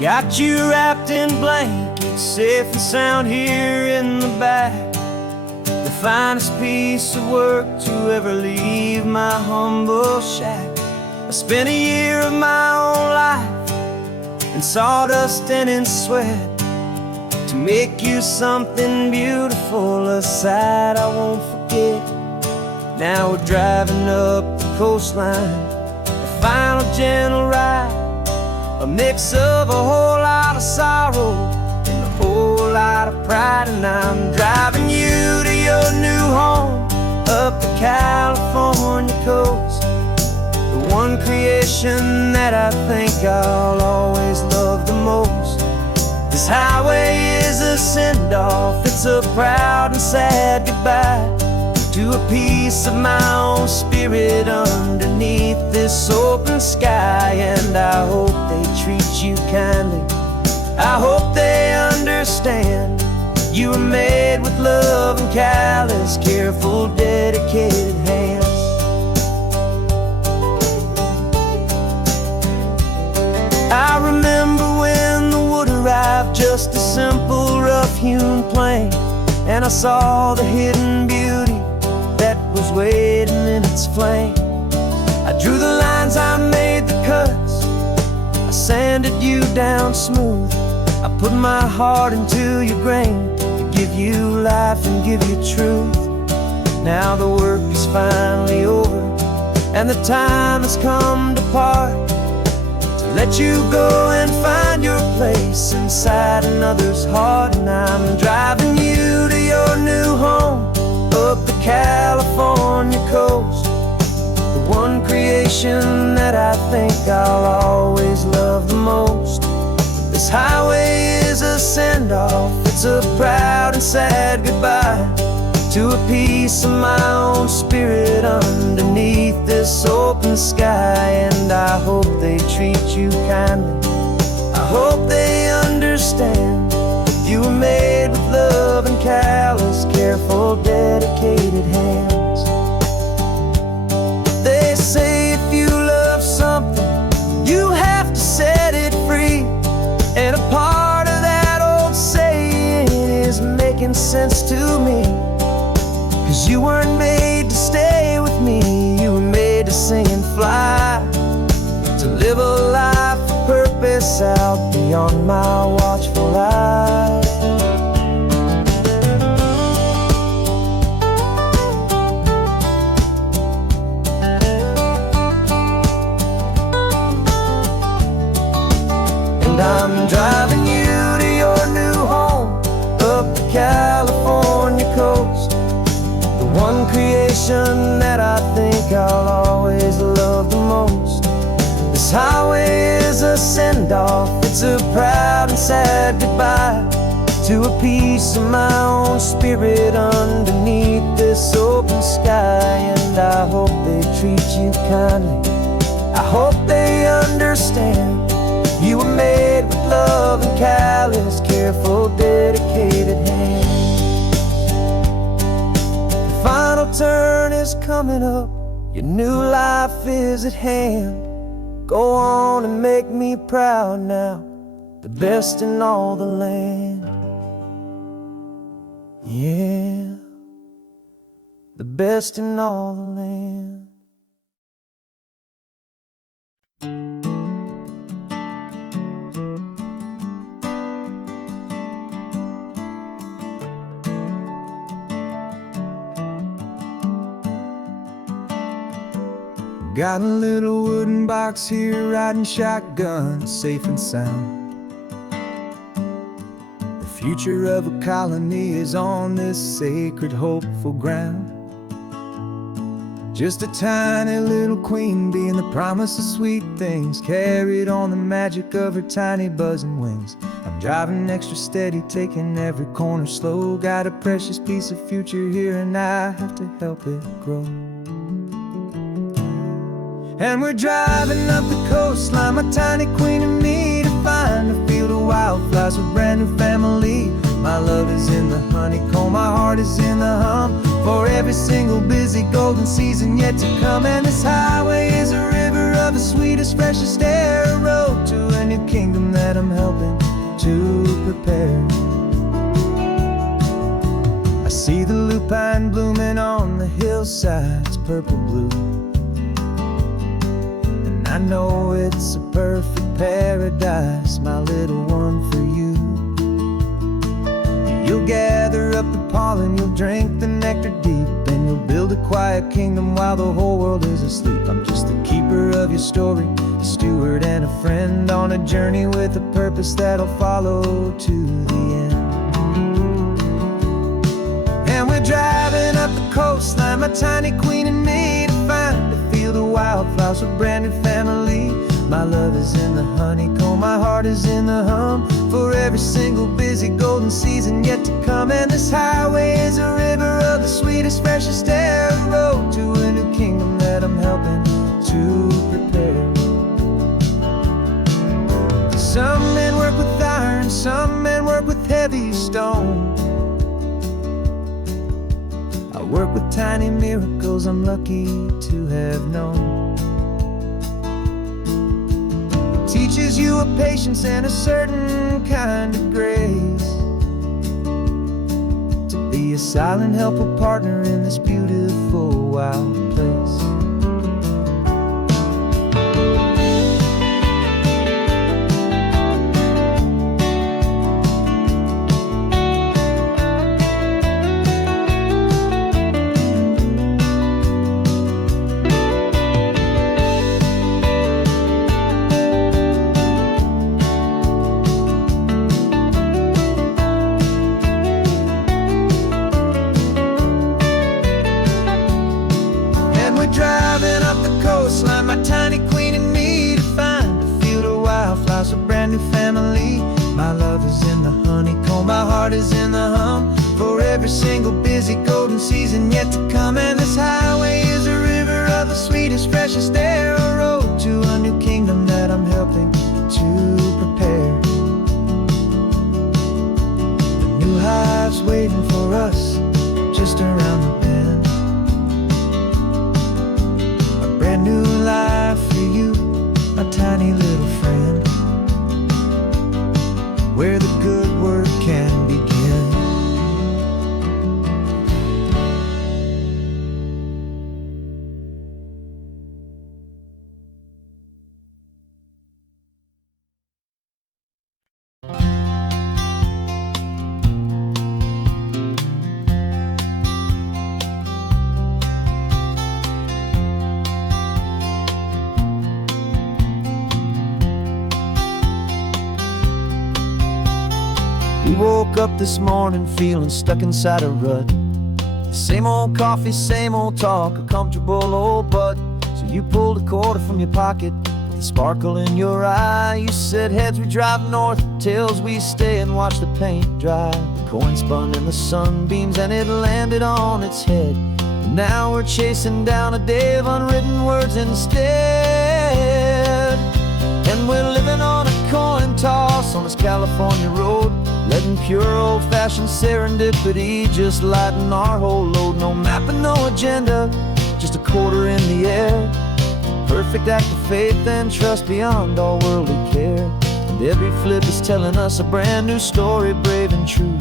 Got you wrapped in blankets, safe and sound here in the back. The finest piece of work to ever leave my humble shack. I spent a year of my own life in sawdust and in sweat to make you something beautiful, a sight I won't forget. Now we're driving up the coastline, a final gentle ride, a mix of a whole lot of sorrow and a whole lot of pride. And I'm driving you to your new home up the California coast, the one creation that I think I'll always love the most. This highway is a send-off, it's a proud and sad goodbye to a piece of my own spirit underneath this open sky. And I hope they treat you kindly, I hope they understand you were made with love and callous, careful, dedicated hands. I remember when the wood arrived, just a simple rough-hewn plank, and I saw the hidden beauty that was waiting in its flame. I drew the lines, I made the cuts, I sanded you down smooth. I put my heart into your grain to give you life and give you truth. Now the work is finally over and the time has come to part, to let you go and find your place inside another's heart. And I'm driving you to your new home up the California coast, the one creation that I think I'll always love the most. This highway is a send-off, it's a proud and sad goodbye to a piece of my own spirit underneath this open sky. And I hope they treat you kindly, I hope they understand you were made with love and callous, careful, dedicated hands. They say if you love something, you have to set it free. And a part of that old saying is making sense to me, 'cause you weren't made to stay with me, you were made to sing and fly, to live a life of purpose out beyond my watchful eye. And I'm driving you to your new home up the California coast, the one creation that I think I'll always love the most. This highway is a send-off, it's a proud and sad goodbye to a piece of my own spirit underneath this open sky. And I hope they treat you kindly, I hope they understand you were made with love and callous, careful, dedicated hands. The final turn is coming up, your new life is at hand. Go on and make me proud now, the best in all the land. Yeah, the best in all the land. Got a little wooden box here, riding shotgun, safe and sound. The future of a colony is on this sacred, hopeful ground. Just a tiny little queen bee and the promise of sweet things, carried on the magic of her tiny buzzing wings. I'm driving extra steady, taking every corner slow. Got a precious piece of future here and I have to help it grow. And we're driving up the coastline, my tiny queen and me, to find a field of wildflowers, a brand new family. My love is in the honeycomb, my heart is in the hum, for every single busy golden season yet to come. And this highway is a river of the sweetest, freshest air, a road to a new kingdom that I'm helping to prepare. I see the lupine blooming on the hillsides, purple blue, and I know it's a perfect paradise, my little one, for you. You'll gather up the pollen, you'll drink the nectar deep, and you'll build a quiet kingdom while the whole world is asleep. I'm just the keeper of your story, a steward and a friend, on a journey with a purpose that'll follow to the end. And we're driving up the coastline, my tiny queen and me, to find a field of wildflowers, a brand new family. My love is in the honeycomb, my heart is in the hum, for every single busy golden season yet to come. And this highway is a river of the sweetest, freshest air, a road to a new kingdom that I'm helping to prepare. Some men work with iron, some men work with heavy stone. I work with tiny miracles I'm lucky to have known. Teaches you a patience and a certain kind of grace, to be a silent, helpful partner in this beautiful, wild place. Driving up the coastline, my tiny queen and me, to find a field of wildflowers, a brand new family. My love is in the honeycomb, my heart is in the hum, for every single busy golden season yet to come. And this highway is a river of the sweetest, freshest air, a road to a new kingdom that I'm helping to prepare. The new hive's waiting for us just around the bend. Brand new life for you, my tiny little friend, where the good work can begin. We woke up this morning feeling stuck inside a rut. Same old coffee, same old talk, a comfortable old butt. So you pulled a quarter from your pocket with a sparkle in your eye. You said, heads we drive north, tails we stay and watch the paint dry. The coin spun in the sunbeams and it landed on its head. And now we're chasing down a day of unwritten words instead. And we're living on a coin toss on this California road, letting pure old-fashioned serendipity just lighten our whole load. No map and no agenda, just a quarter in the air. Perfect act of faith and trust beyond all worldly care. And every flip is telling us a brand new story, brave and true.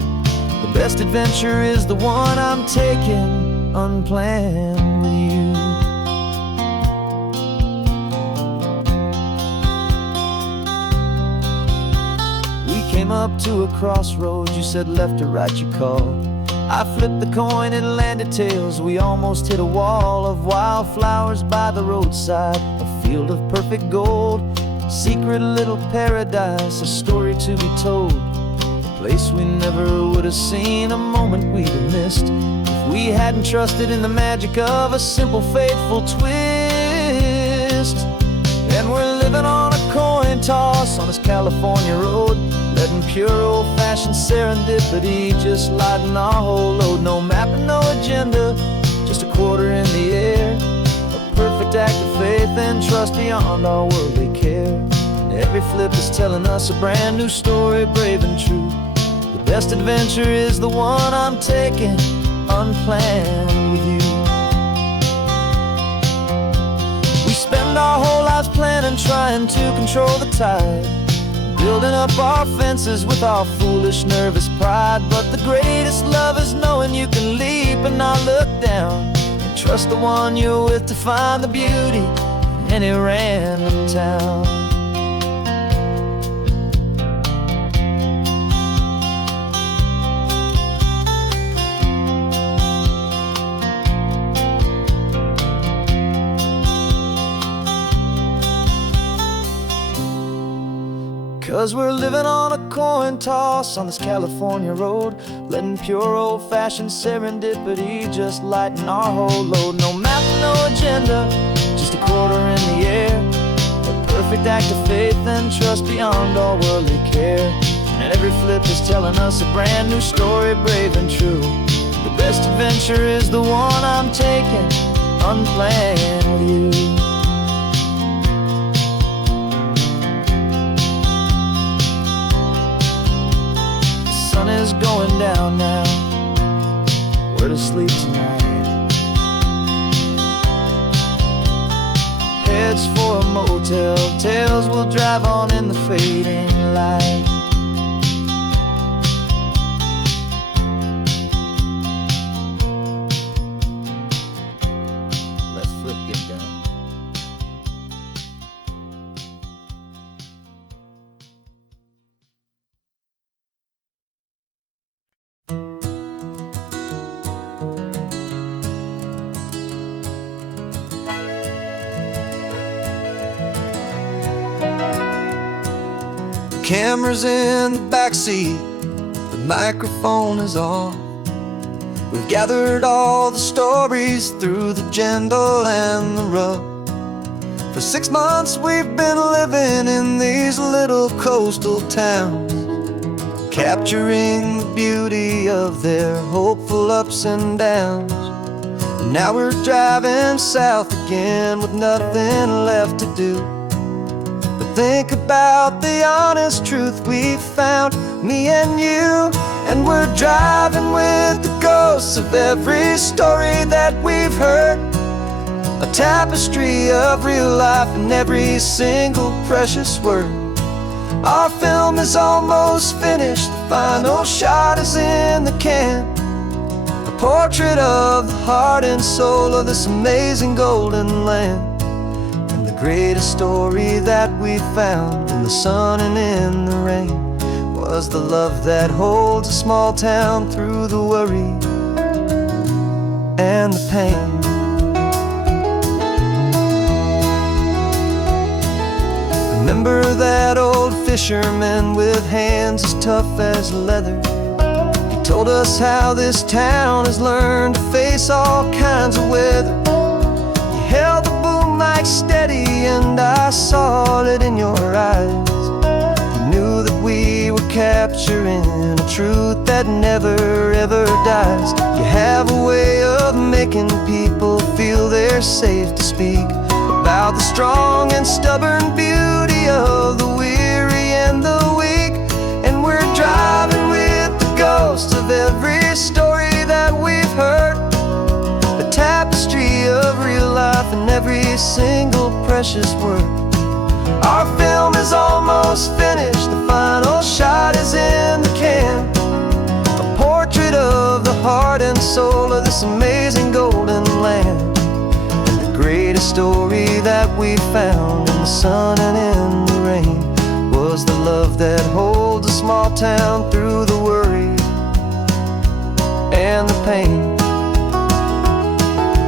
The best adventure is the one I'm taking, unplanned with you. Came up to a crossroads, you said left or right you called. I flipped the coin, it landed tails, we almost hit a wall of wildflowers by the roadside, a field of perfect gold, secret little paradise, a story to be told, a place we never would have seen, a moment we'd have missed if we hadn't trusted in the magic of a simple, faithful twist. And we're living on a coin toss on this California road, letting pure old-fashioned serendipity just lighten our whole load. No map and no agenda, just a quarter in the air. A perfect act of faith and trust beyond our worldly care. And every flip is telling us a brand new story, brave and true. The best adventure is the one I'm taking, unplanned with you. We spend our whole lives God's plan and trying to control the tide, building up our fences with our foolish, nervous pride. But the greatest love is knowing you can leap and not look down, and trust the one you're with to find the beauty in any random town. 'Cause we're living on a coin toss on this California road, letting pure old-fashioned serendipity just lighten our whole load. No map, no agenda, just a quarter in the air, a perfect act of faith and trust beyond all worldly care. And every flip is telling us a brand new story, brave and true. The best adventure is the one I'm taking, unplanned with you. Sun is going down now, we're to sleep tonight. Heads for a motel, tails will drive on in the fading light. Let's flip get down. Camera's in the backseat, the microphone is on. We've gathered all the stories through the gentle and the rough. For 6 months we've been living in these little coastal towns, capturing the beauty of their hopeful ups and downs. And now we're driving south again with nothing left to do. Think about the honest truth we found, me and you. And we're driving with the ghosts of every story that we've heard, a tapestry of real life in every single precious word. Our film is almost finished, the final shot is in the can, a portrait of the heart and soul of this amazing golden land. The greatest story that we found in the sun and in the rain was the love that holds a small town through the worry and the pain. Remember that old fisherman with hands as tough as leather? He told us how this town has learned to face all kinds of weather. He held the mic steady and I saw it in your eyes. You knew that we were capturing a truth that never ever dies. You have a way of making people feel they're safe to speak about the strong and stubborn beauty of the weary and the weak. And we're driving with the ghosts of every story that we've heard, a tapestry of real life in every single precious word. Our film is almost finished, the final shot is in the can, a portrait of the heart and soul of this amazing golden land. And the greatest story that we found in the sun and in the rain was the love that holds a small town through the worry and the pain.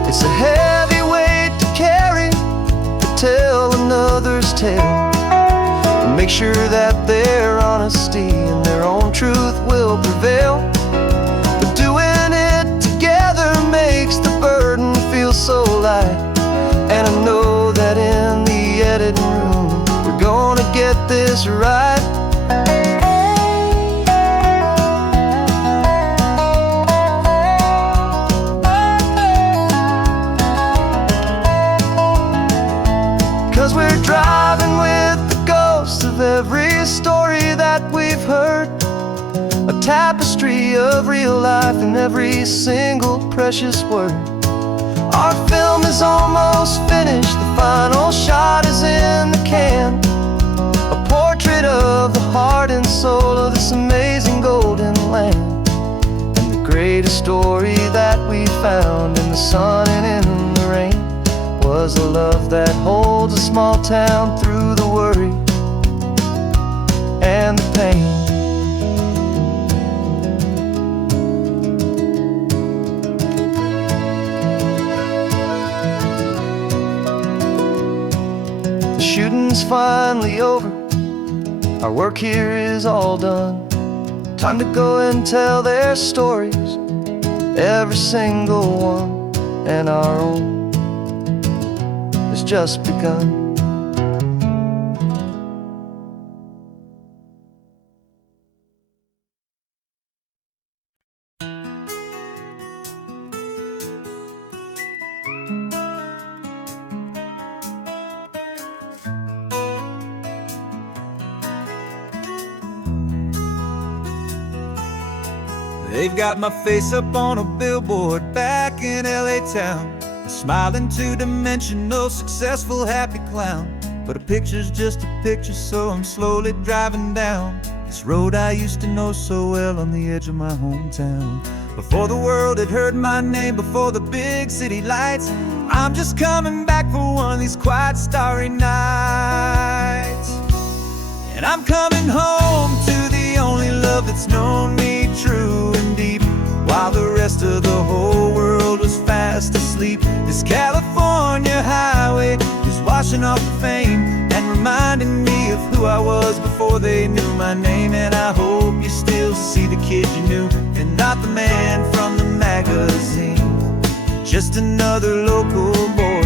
It's a heavy weight to carry, to tell another's tale, and make sure that their honesty and their own truth will prevail. But doing it together makes the burden feel so light. And I know that in the editing room we're gonna get this right. 'Cause we're driving with the ghosts of every story that we've heard, a tapestry of real life in every single precious word. Our film is almost finished, the final shot is in the can, a portrait of the heart and soul of this amazing golden land. And the greatest story that we found in the sun and in the rain was a love that holds a small town through the worry and the pain. The shooting's finally over, our work here is all done. Time to go and tell their stories, every single one, and our own has just begun. They've got my face up on a billboard back in LA town, a smiling two-dimensional, successful, happy clown. But a picture's just a picture, so I'm slowly driving down this road I used to know so well on the edge of my hometown. Before the world had heard my name, before the big city lights, I'm just coming back for one of these quiet, starry nights. And I'm coming home to the only love that's known me true and deep, while the rest of the whole world was fast asleep. This California highway is washing off the fame and reminding me of who I was before they knew my name. And I hope you still see the kid you knew, and not the man from the magazine. Just another local boy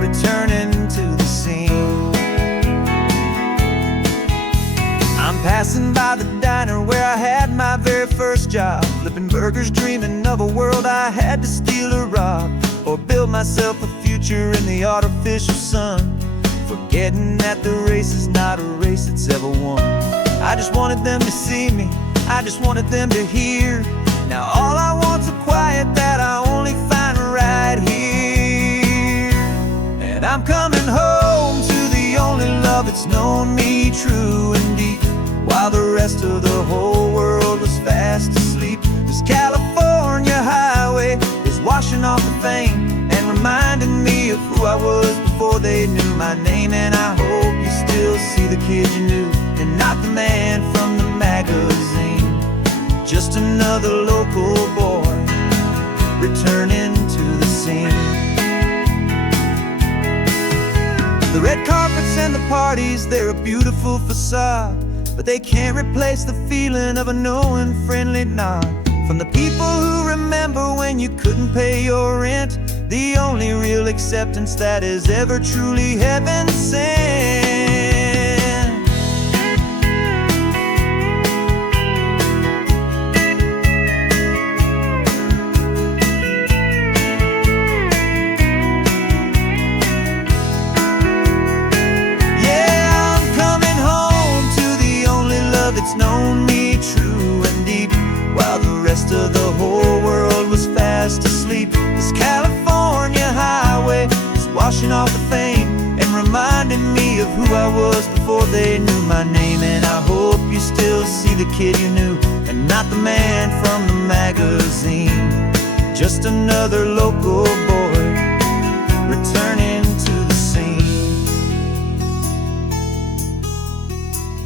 returning to the scene. I'm passing by the diner where I had my very first job, flipping burgers, dreaming of a world I had to steal or rob, or build myself a future in the artificial sun, forgetting that the race is not a race that's ever won. I just wanted them to see me, I just wanted them to hear. Now all I want's a quiet that I only find right here. And I'm coming home to the only love that's known me true and deep, while the rest of the whole world was fast asleep. This California highway is washing off the fame and reminding me of who I was before they knew my name. And I hope you still see the kid you knew, and not the man from the magazine. Just another local boy returning to the scene. The red carpets and the parties, they're a beautiful facade, but they can't replace the feeling of a knowing, friendly nod from the people who remember when you couldn't pay your rent, the only real acceptance that is ever truly heaven sent. It's known me true and deep, while the rest of the whole world was fast asleep. This California highway is washing off the fame and reminding me of who I was before they knew my name. And I hope you still see the kid you knew, and not the man from the magazine. Just another local boy returning to the scene.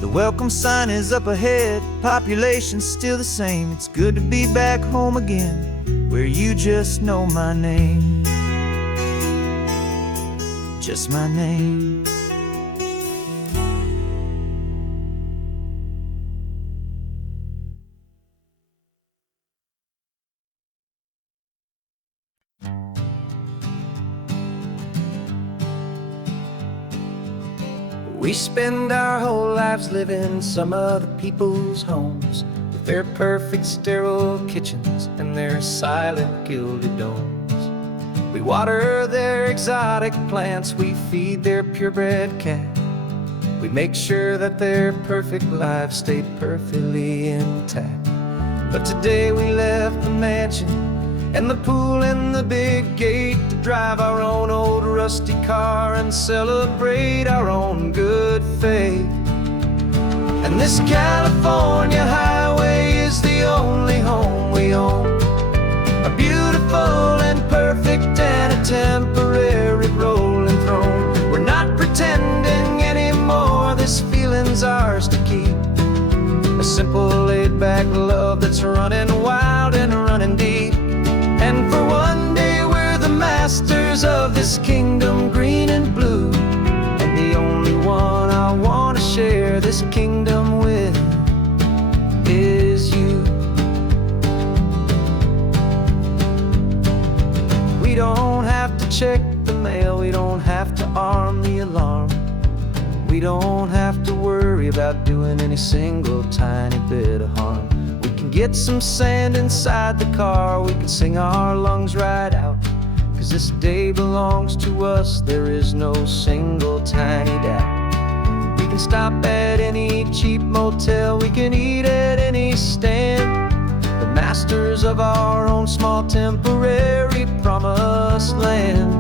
The welcome sign is up ahead, population's still the same. It's good to be back home again, where you just know my name. Just my name. We spend our whole lives living some other people's homes, with their perfect sterile kitchens and their silent gilded domes. We water their exotic plants, we feed their purebred cat. We make sure that their perfect lives stay perfectly intact. But today we left the mansion and the pool and the big gate to drive our own old rusty car and celebrate our own good faith. And this California highway is the only home we own, a beautiful and perfect and a temporary rolling throne. We're not pretending anymore, this feeling's ours to keep, a simple laid-back love that's running wild and running deep. And for one day we're the masters of this kingdom green and blue, and the only one I want to share this kingdom with is you. We don't have to check the mail, we don't have to arm the alarm, we don't have to worry about doing any single tiny bit of harm. We can get some sand inside the car, we can sing our lungs right out, 'cause this day belongs to us, there is no single tiny doubt. We can stop at any cheap motel, we can eat at any stand, the masters of our own small temporary promised land.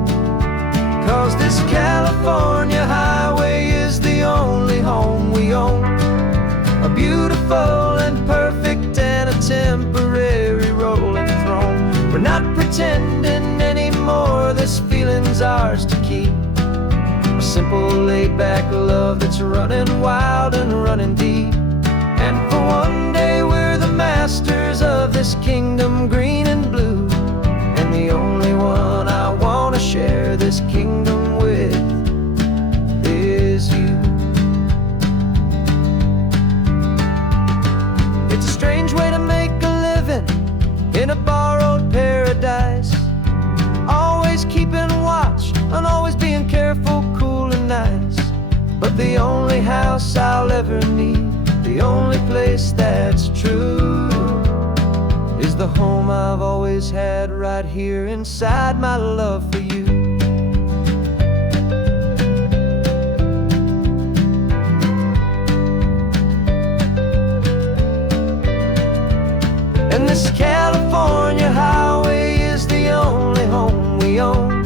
'Cause this California highway is the only home we own, a beautiful and perfect and a temporary rolling throne. We're not pretending anymore, this feeling's ours to keep, a simple laid-back love that's running wild and running deep. And for one day we're the masters of this kingdom green and blue, and the only one I want to share this kingdom with is you. It's a strange way to make a living in a borrowed paradise, always keeping watch and always being careful, cool and nice. But the only house I'll ever need, the only place that's true, is the home I've always had right here inside my love for you. And this California highway is the only home we own,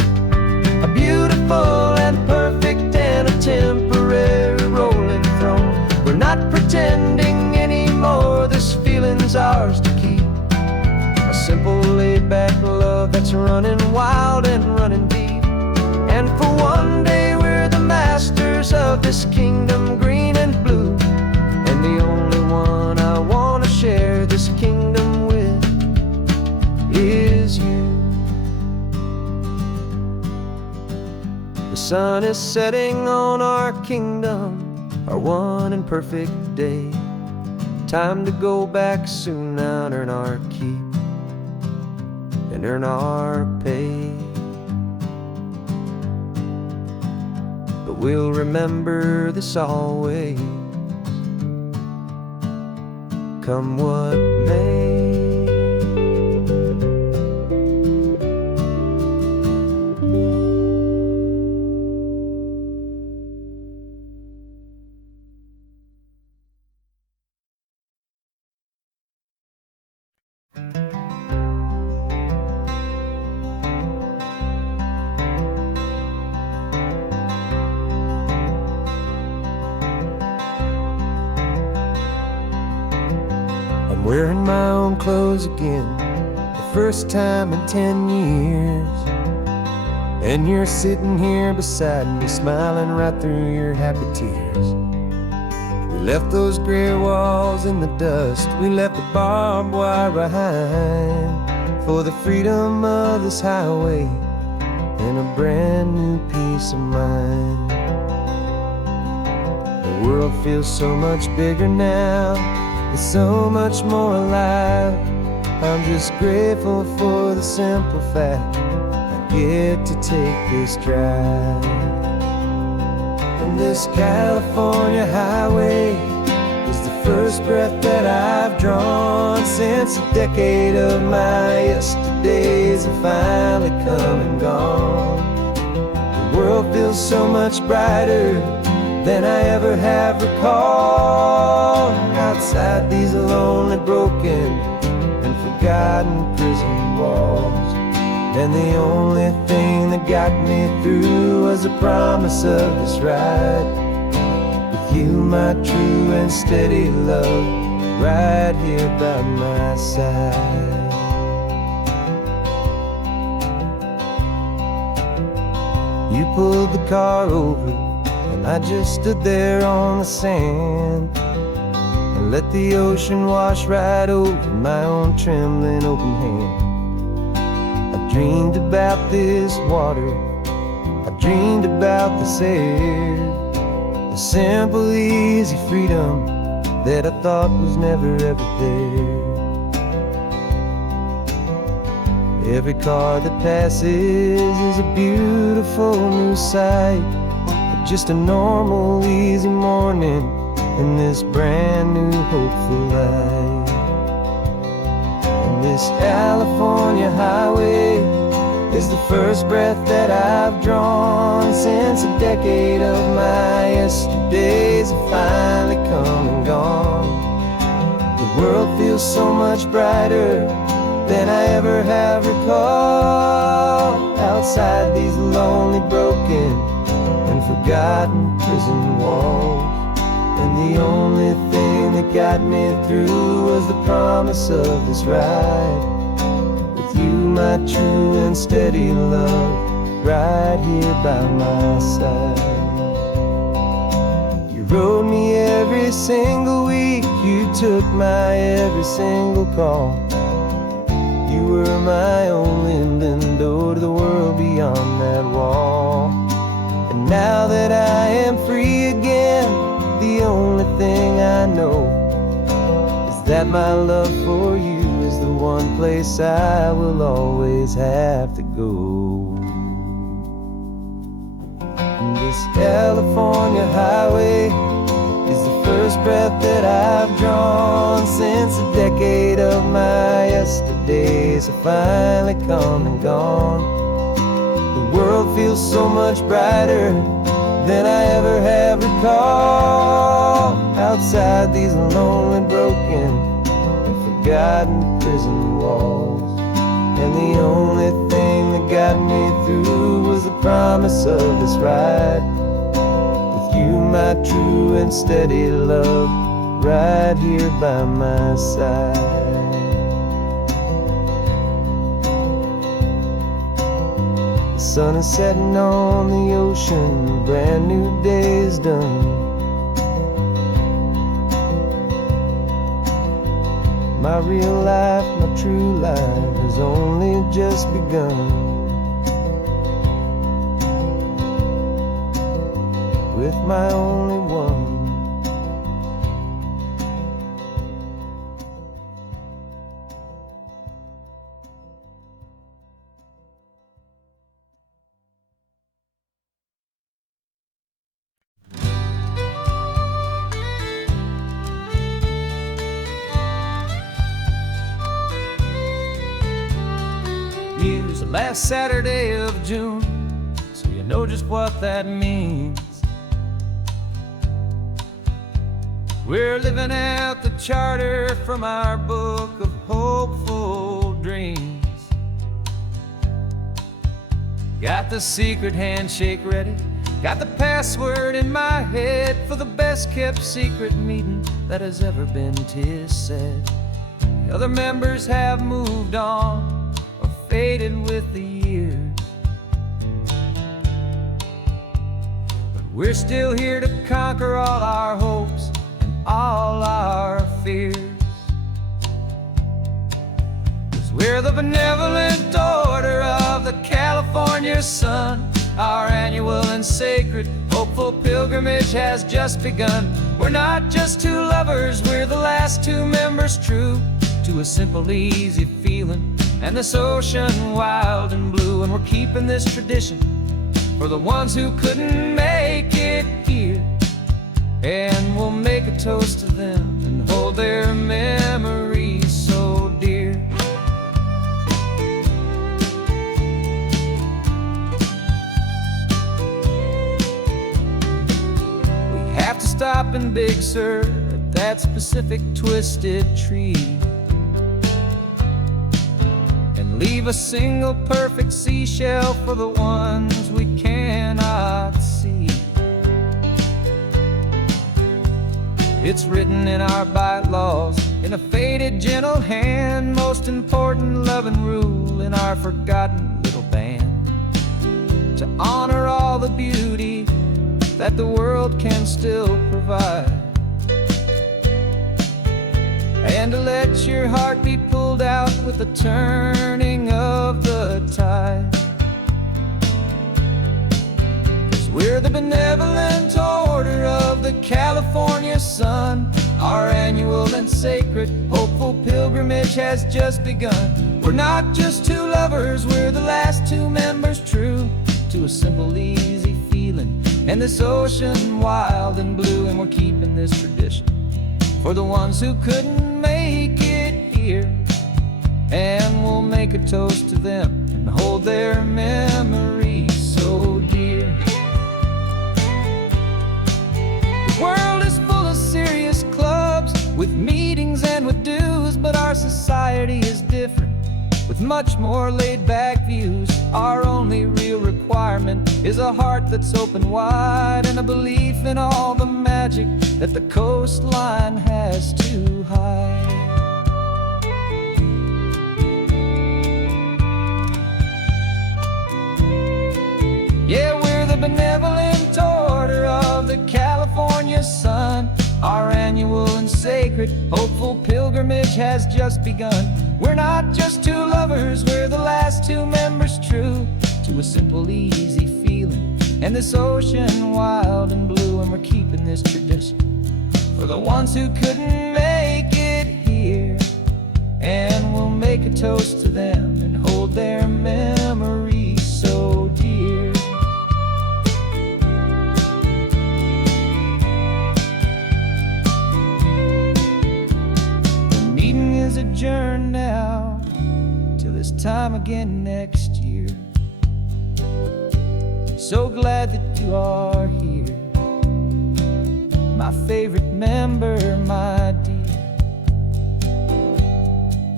a beautiful and perfect and a temporary rolling throne. We're not pretending anymore, this feeling's ours to keep, a simple laid-back love that's running wild and running deep. And for one day we're the masters of this kingdom green and blue, and the only one I want to share this kingdom with is you. The sun is setting on our kingdom, our one and perfect day. Time to go back soon now and earn our keep and earn our pay. But we'll remember this always, come what may. I'm wearing my own clothes again, the first time in 10 years. And you're sitting here beside me, smiling right through your happy tears. We left those gray walls in the dust, we left the barbed wire behind, for the freedom of this highway and a brand new peace of mind. The world feels so much bigger now, it's so much more alive. I'm just grateful for the simple fact I get to take this drive. And this California highway is the first breath that I've drawn since a decade of my yesterdays have finally come and gone. The world feels so much brighter than I ever have recalled. Outside these lonely, broken, and forgotten forgotten prison walls. And the only thing that got me through was the promise of this ride with you, my true and steady love, right here by my side. You pulled the car over, and I just stood there on the sand and let the ocean wash right over my own trembling open hand. I dreamed about this water, I dreamed about this air, the simple, easy freedom that I thought was never ever there. Every car that passes is a beautiful new sight, but just a normal, easy morning in this brand new, hopeful life. And this California highway is the first breath that I've drawn since a decade of my yesterdays have finally come and gone. The world feels so much brighter than I ever have recalled, outside these lonely, broken and forgotten prison walls. And the only thing that got me through was the promise of this ride with you, my true and steady love, right here by my side. You rode me every single week, you took my every single call. You were my only window to the world beyond that wall. And now that I am free again, the only thing I know is that my love for you is the one place I will always have to go. And this California highway is the first breath that I've drawn since a decade of my yesterdays have finally come and gone. The world feels so much brighter than I ever have recalled, outside these lonely, broken and forgotten prison walls. And the only thing that got me through was the promise of this ride with you, my true and steady love, right here by my side. The sun is setting on the ocean, a brand new day is done. My real life, my true life has only just begun. With my only one. Use the last Saturday of June, so you know just what that means. We're living out the charter from our book of hopeful dreams. Got the secret handshake ready, got the password in my head for the best kept secret meeting that has ever been, 'tis said. The other members have moved on or faded with the years, but we're still here to conquer all our hopes, all our fears. 'Cause we're the benevolent order of the California sun. Our annual and sacred hopeful pilgrimage has just begun. We're not just two lovers, we're the last two members true to a simple, easy feeling and this ocean wild and blue. And we're keeping this tradition for the ones who couldn't make it here. And we'll make a toast to them and hold their memories so dear. We have to stop in Big Sur at that specific twisted tree. leave a single perfect seashell for the ones we cannot see. It's written in our bylaws, in a faded gentle hand, most important love and rule in our forgotten little band, to honor all the beauty that the world can still provide, and to let your heart be pulled out with the turning of the tide. 'Cause we're the benevolent order of the California sun. Our annual and sacred, hopeful pilgrimage has just begun. We're not just two lovers, we're the last two members true to a simple, easy feeling, and this ocean wild and blue. And we're keeping this tradition for the ones who couldn't make it here, and we'll make a toast to them and hold their memories so dear. The world is full of serious clubs, with meetings and with dues, but our society is different, with much more laid-back views. Our only real requirement is a heart that's open wide, and a belief in all the magic that the coastline has to hide. Yeah, we're the benevolent order of the California sun. Our annual and sacred, hopeful pilgrimage has just begun. We're not just two lovers, we're the last two members true to a simple, easy feeling, and this ocean wild and blue. And we're keeping this tradition for the ones who couldn't make it here, and we'll make a toast to them and hold their memories so dear. The meeting is adjourned now till this time again next year. So glad that you are here, my favorite member, my dear.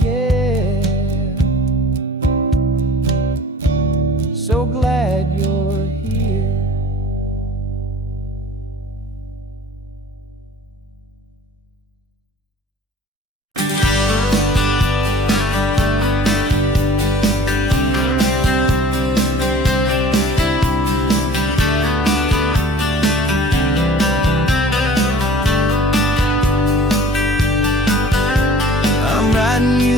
Yeah, so glad you're here.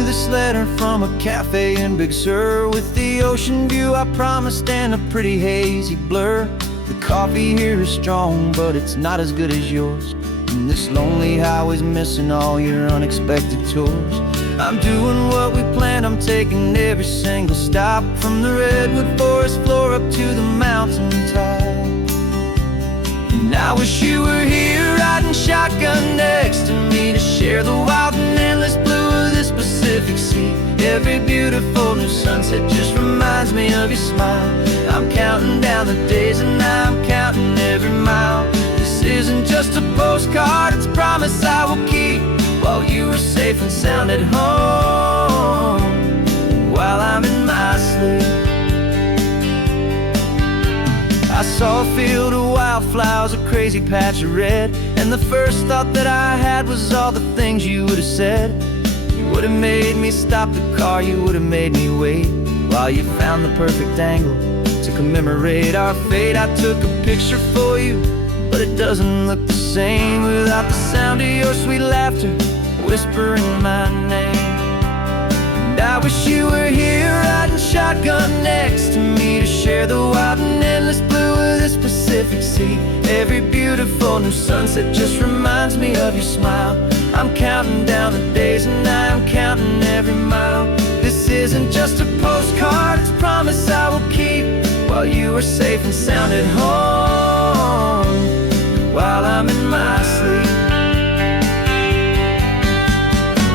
This letter from a cafe in Big Sur, with the ocean view I promised and a pretty hazy blur. The coffee here is strong, but it's not as good as yours, and this lonely highway's missing all your unexpected tours. I'm doing what we planned, I'm taking every single stop, from the redwood forest floor up to the mountain top. And I wish you were here riding shotgun next to me, to share the wild and endless blue of this Pacific Sea. Every beautiful new sunset just reminds me of your smile. I'm counting down the days and I'm counting every mile. This isn't just a postcard, it's a promise I will keep, while you are safe and sound at home, while I'm in my sleep. I saw a field of wildflowers, a crazy patch of red, and the first thought that I had was all the things you would have said. You would have made me stop the car, you would have made me wait, while you found the perfect angle to commemorate our fate. I took a picture for you, but it doesn't look the same without the sound of your sweet laughter whispering my name. And I wish you were here riding shotgun next to me, to share the wild and endless blue of this Pacific Sea. Every beautiful new sunset just reminds me of your smile. I'm counting down the days and I'm counting every mile. This isn't just a postcard, it's a promise I will keep, while you are safe and sound at home, while I'm in my sleep.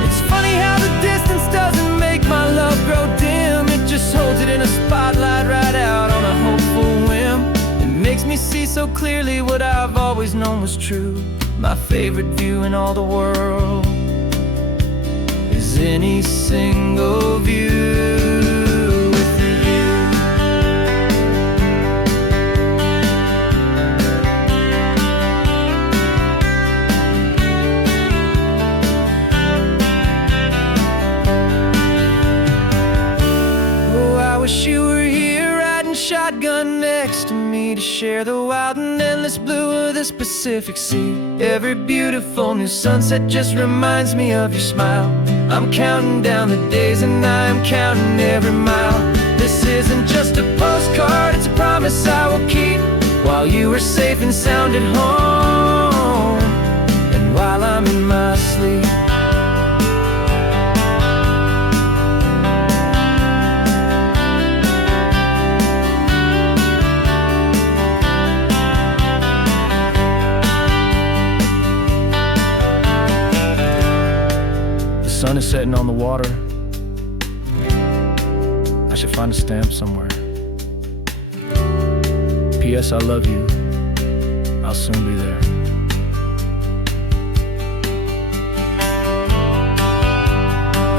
It's funny how the distance doesn't make my love grow dim, it just holds it in a spotlight right out on a hopeful whim. It makes me see so clearly what I've always known was true. My favorite view in all the world is any single view. me to share the wild and endless blue of this Pacific Sea. Every beautiful new sunset just reminds me of your smile. I'm counting down the days and I am counting every mile. This isn't just a postcard, it's a promise I will keep, while you are safe and sound at home, and while I'm in my sleep. The sun is setting on the water. I should find a stamp somewhere. P.S. I love you. I'll soon be there.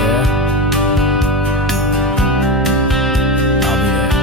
Yeah? I'll be there.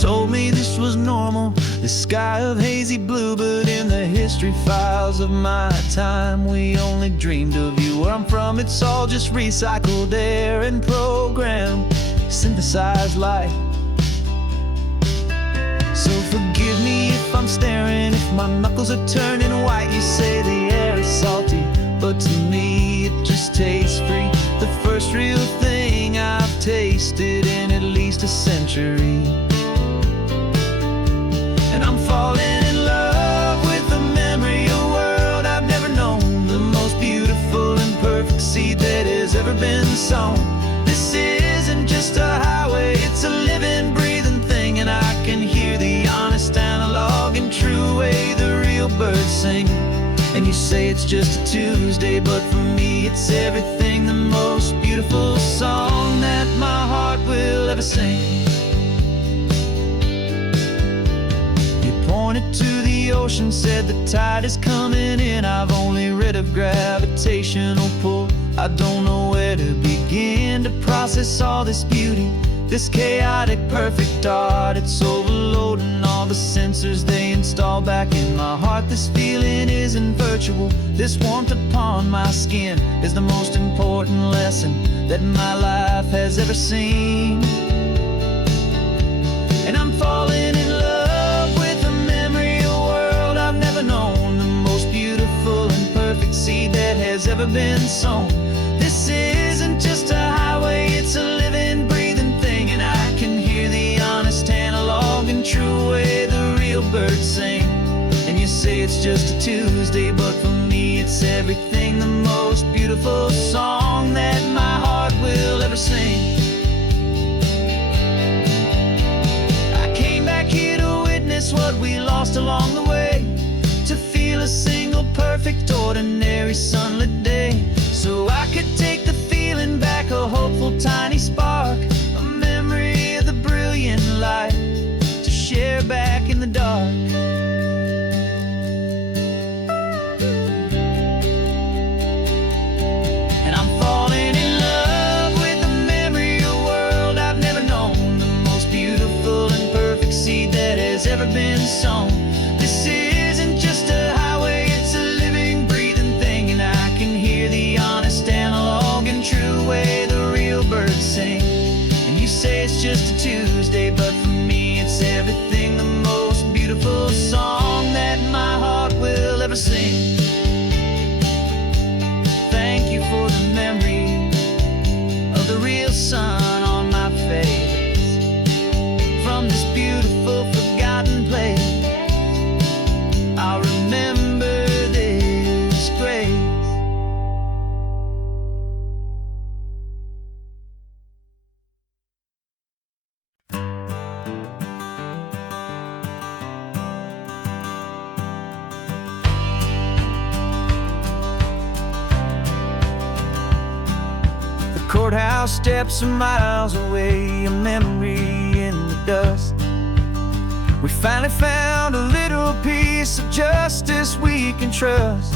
Told me this was normal, this sky of hazy blue, but in the history files of my time, we only dreamed of you. Where I'm from, it's all just recycled air and programmed, synthesized light. So forgive me if I'm staring, if my knuckles are turning white. You say the air is salty, but to me it just tastes free. The first real thing I've tasted in at least a century. And I'm falling in love with the memory of a world I've never known, the most beautiful and perfect seed that has ever been sown. This isn't just a highway, it's a living, breathing thing, and I can hear the honest analog and true way the real birds sing. And you say it's just a Tuesday, but for me it's everything, the most beautiful song that my heart will ever sing. Pointed to the ocean, said the tide is coming in. I've only read of gravitational pull. I don't know where to begin to process all this beauty, this chaotic perfect art. It's overloading all the sensors they install back in my heart. This feeling isn't virtual, this warmth upon my skin is the most important lesson that my life has ever seen. And I'm falling in love with a memory of a world I've never known, the most beautiful and perfect seed that has ever been sown. This isn't just a highway, it's a living, breathing thing, and I can hear the honest analog and true way the real birds sing. And you say it's just a Tuesday, but for me it's everything, the most beautiful song that my heart will ever sing. Here to witness what we lost along the way, to feel a single perfect ordinary sunlit day, so I could take the feeling back, a hopeful tiny spark, a memory of the brilliant light to share back in the dark. And I'm falling in love with the memory of a world I've never known, the most beautiful and perfect seed that has ever been sown. This isn't just a highway, it's a living, breathing thing, and I can hear the honest analog and true way the real birds sing. And you say it's just a Tuesday, but for me it's everything, the most beautiful song that my heart will ever sing. Thank you for the memory of the real sun on my face, from this beautiful forgotten place. I'll remember this grace. The courthouse steps are miles away, a memory in the dust. We finally found a little piece of justice we can trust.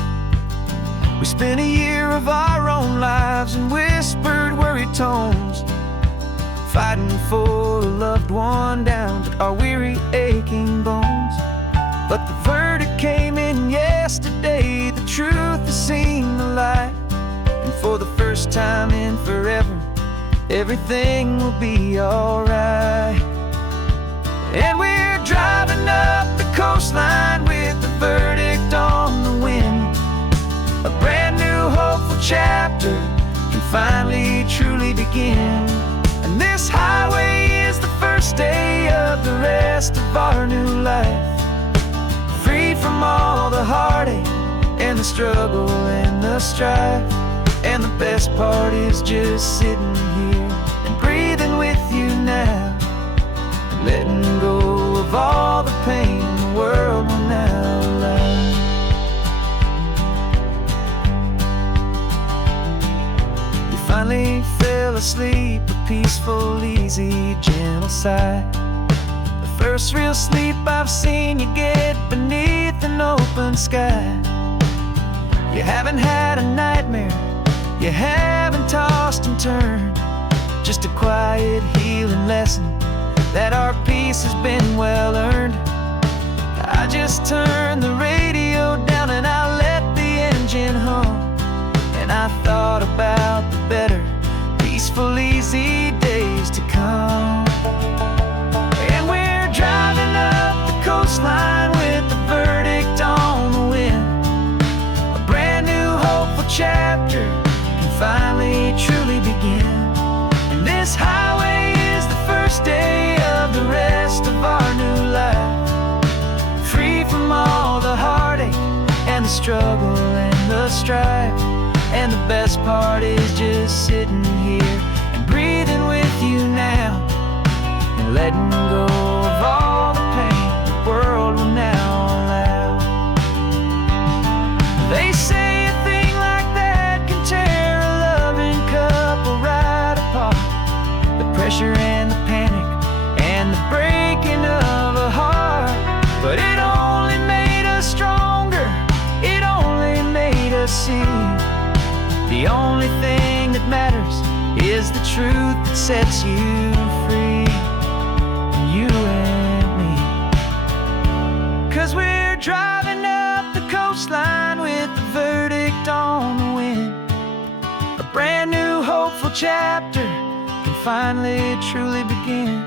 We spent a year of our own lives in whispered, worried tones, fighting for a loved one down to our weary, aching bones. But the verdict came in yesterday. The truth has seen the light, and for the first time in forever, everything will be alright. And we're driving up the coastline with the verdict on the wind. A brand new hopeful chapter can finally truly begin. And this highway is the first day of the rest of our new life, free from all the heartache and the struggle and the strife. And the best part is just sitting here and breathing with you now, and letting go of all the pain the world will now allow. You finally fell asleep, a peaceful, easy, gentle sigh. The first real sleep I've seen you get beneath an open sky. You haven't had a nightmare, you haven't tossed and turned, just a quiet healing lesson that our peace has been well earned. I just turned the radio down and I let the engine hum, and I thought about the better, peaceful, easy days to come. And we're driving up the coastline with the verdict on the wind. A brand new hopeful chapter can finally truly begin. And this highway is the first day of the rest of our new life, free from all the heartache and the struggle and the strife. And the best part is just sitting here and breathing with you now, and letting go of all the pain the world will now allow. They say a thing like that can tear a loving couple right apart. The pressure and the panic and the breaking of a heart. But it only made us stronger, it only made us see the only thing that matters is the truth that sets you free, you and me. 'Cause we're driving up the coastline with the verdict on the wind. A brand new hopeful chapter can finally truly begin.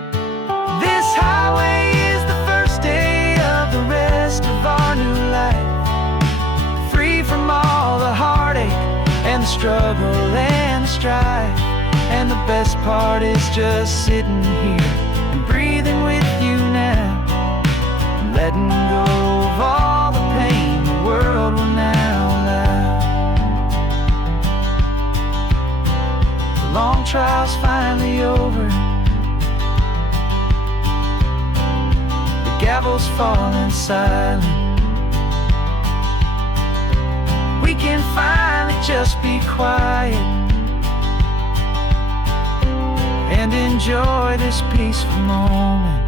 This highway is the first day of the rest of our new life, free from all the heartache and the struggle and the strife. And the best part is just sitting here and breathing with you now, and letting go of all the pain the world will now allow. The long trial's finally over, the gavel's falling silent. We can finally just be quiet and enjoy this peaceful moment.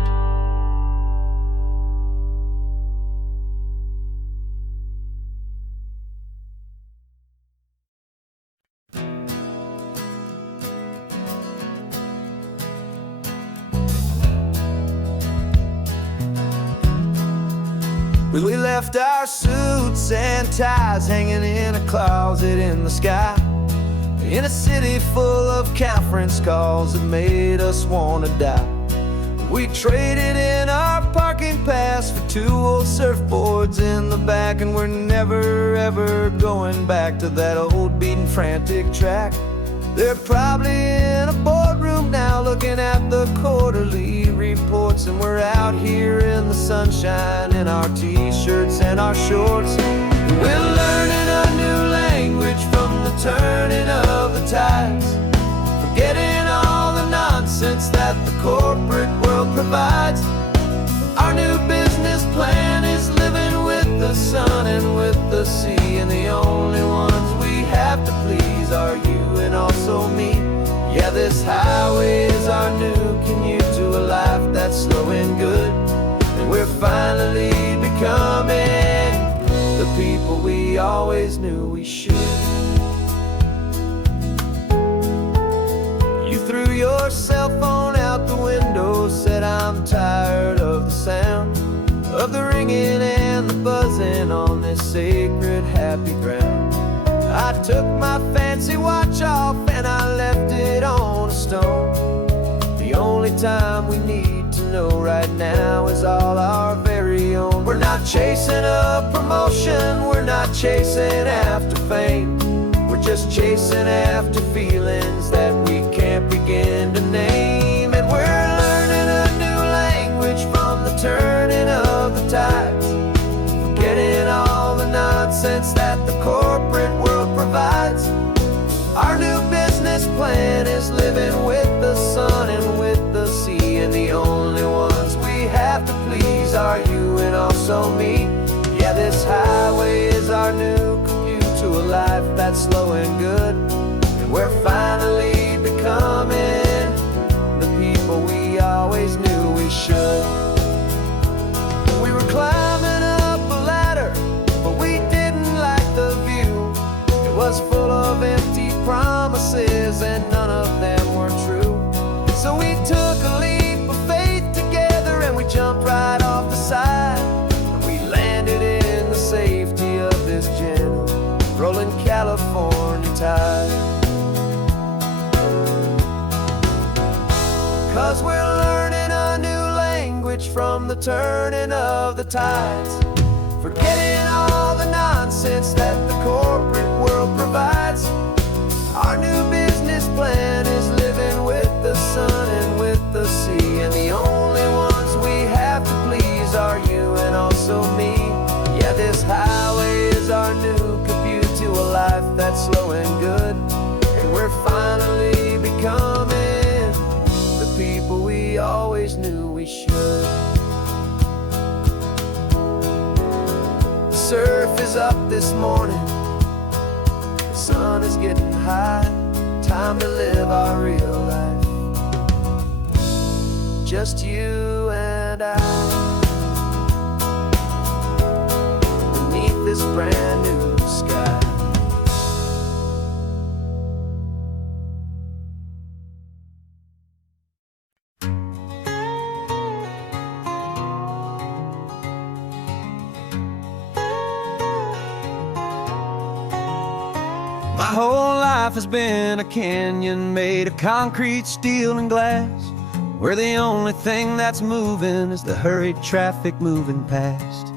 We left our suits and ties hanging in a closet in the sky, in a city full of conference calls that made us wanna die. We traded in our parking pass for 2 old surfboards in the back, and we're never ever going back to that old beaten frantic track. They're probably in a boardroom now looking at the quarterly reports, and we're out here in the sunshine in our t-shirts and our shorts. We're learning a new language from the turning of the tides, forgetting all the nonsense that the corporate world provides. Our new business plan is living with the sun and with the sea, and the only ones we have to please are you and also me. Yeah, this highway is our new commute to a life that's slow and good, and we're finally becoming the people people we always knew we should. You threw your cell phone out the window, said I'm tired of the sound of the ringing and the buzzing on this sacred happy ground. I took my fancy watch off and I left it on a stone. The only time we need to know right now is all our very own. We're not chasing a promotion, we're not chasing after fame. We're just chasing after feelings that we can't begin to name. And we're learning a new language from the turning of the tides, forgetting all the nonsense that the corporate world provides. Our new business plan is living with the sun and with the sea, and the only ones we have to please are you and also me. Yeah, this highway is our new commute to a life that's slow and good, and we're finally becoming the people we always knew we should. We were climbing up a ladder, but we didn't like the view. It was full of empty promises and none of them were true. So we took a leap of faith together and we jumped right off the side, and we landed in the safety of this gentle rolling California tide. 'Cause we're learning a new language from the turning of the tides, forgetting all the nonsense that the corporate world provides. Our new business plan is living with the sun and with the sea, and the only ones we have to please are you and also me. Yeah, this highway is our new commute to a life that's slow and good, and we're finally becoming the people we always knew we should. The surf is up this morning, the sun is getting high, time to live our real life, just you and I, beneath this brand new sky. My whole life has been a canyon made of concrete, steel, and glass, where the only thing that's moving is the hurried traffic moving past.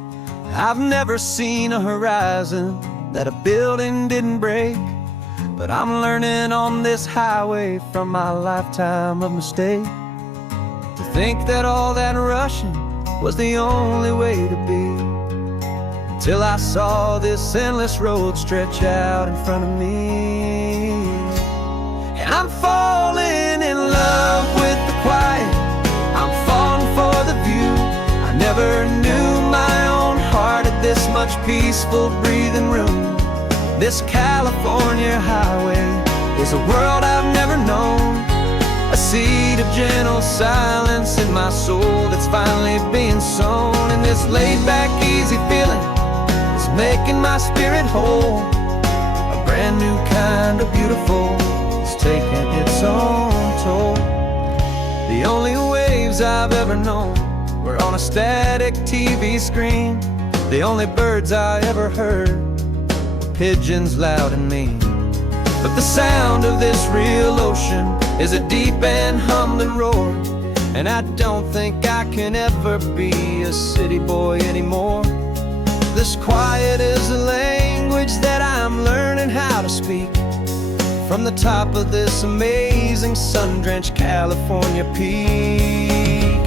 I've never seen a horizon that a building didn't break, but I'm learning on this highway from my lifetime of mistake to think that all that rushing was the only way to be. Till I saw this endless road stretch out in front of me, and I'm falling in love with the quiet, I'm falling for the view. I never knew my own heart had this much peaceful breathing room. This California highway is a world I've never known, a seed of gentle silence in my soul that's finally being sown. And this laid-back, easy feeling making my spirit whole, a brand new kind of beautiful is taking its own toll. The only waves I've ever known were on a static TV screen. The only birds I ever heard were pigeons loud and mean. But the sound of this real ocean is a deep and humbling roar, and I don't think I can ever be a city boy anymore. This quiet is a language that I'm learning how to speak from the top of this amazing sun-drenched California peak.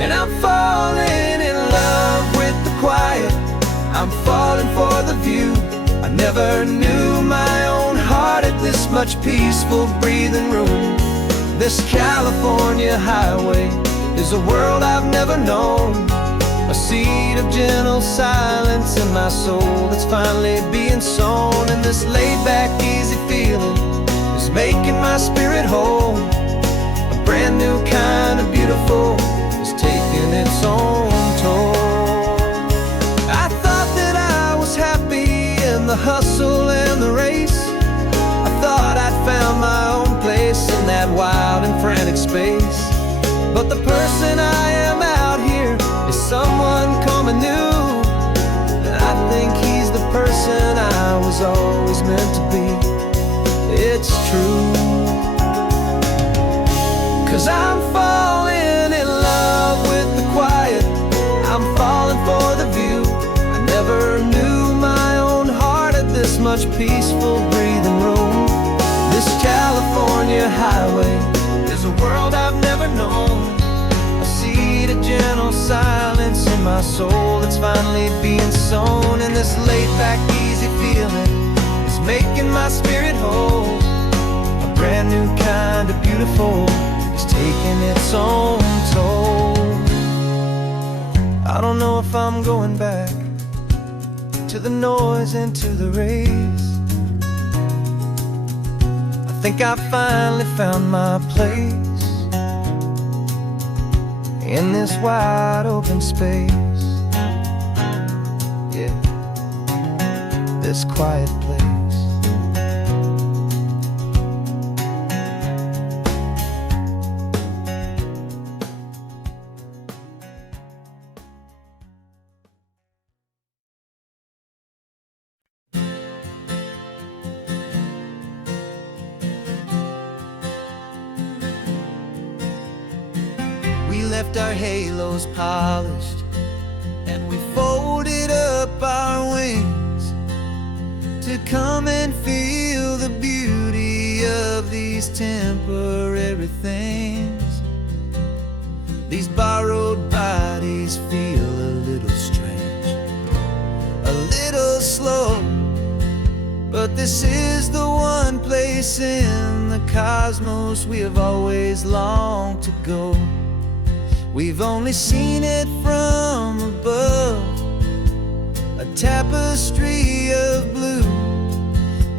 And I'm falling in love with the quiet, I'm falling for the view. I never knew my own heart had this much peaceful breathing room. This California highway is a world I've never known, a seed of gentle silence in my soul that's finally being sown. And this laid-back, easy feeling is making my spirit whole, a brand new kind of beautiful is taking its own toll. I thought that I was happy from the hustle and the race. I thought I'd found my own place in that wild and frantic space. But the person I am out here is someone coming new, and I think he's the person I was always meant to be. It's true, 'cause I'm falling in love with the quiet. I'm falling for the view. I never knew my own heart had this much peaceful breathing room. This California highway is a world I've never known. A seed of gentle silence in my soul that's finally being sown. And this laid-back, easy feeling is making my spirit whole. A brand new kind of beautiful is taking its own toll. I don't know if I'm going back to the noise and to the race. I think I finally found my place in this wide open space. Yeah, this quiet place. We left our halos polished, and we folded up our wings to come and feel the beauty of these temporary things. These borrowed bodies feel a little strange, a little slow, but this is the one place in the cosmos we have always longed to go. We've only seen it from above, a tapestry of blue,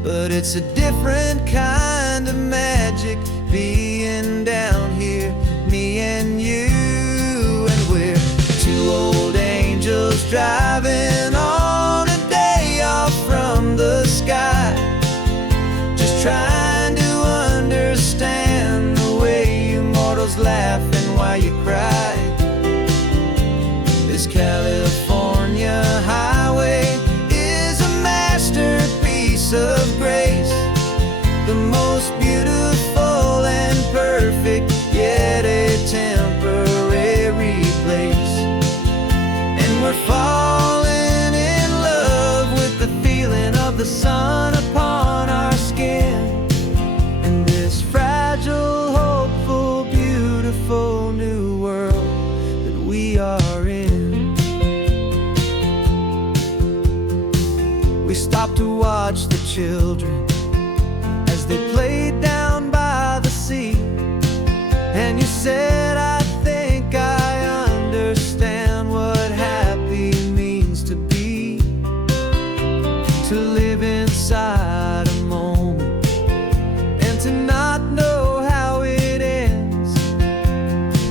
but it's a different kind of magic being down here, me and you. And we're two old angels driving on a day off from the sky, just trying to understand the way you mortals laugh and why you cry. This California highway is a masterpiece of grace, the most beautiful and perfect, yet a temporary place. And we're falling in love with the feeling of the sun upon our skin, in this fragile, hopeful, beautiful new world that we are in. We stopped to watch the children as they played down by the sea, and you said, I think I understand what happy means to be, to live inside a moment and to not know how it ends,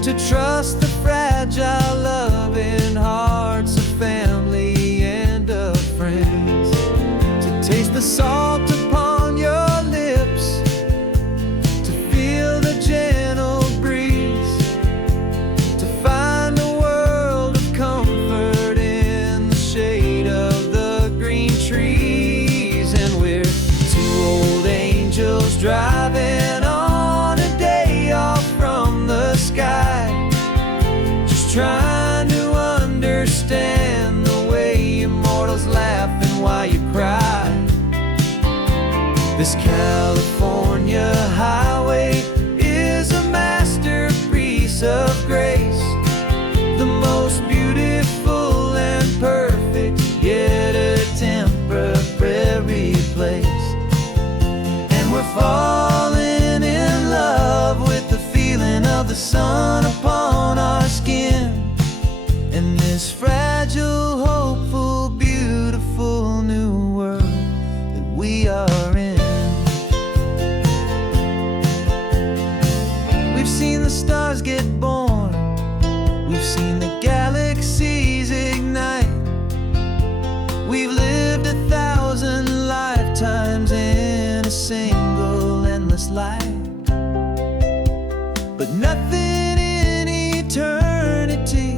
to trust the fragile loving hearts of family and of friends, to taste the salt upon your lips, to feel the gentle breeze, to find a world of comfort in the shade of the green trees. And we're two old angels driving on a day off from the sky, just trying to understand the way you mortals laugh and why you cry. This California highway is a masterpiece of grace, the most beautiful and perfect, yet a temporary place. And we're falling in love with the feeling of the sun upon our skin, in this fragile, hopeful, beautiful new world that we are in. but nothing in eternity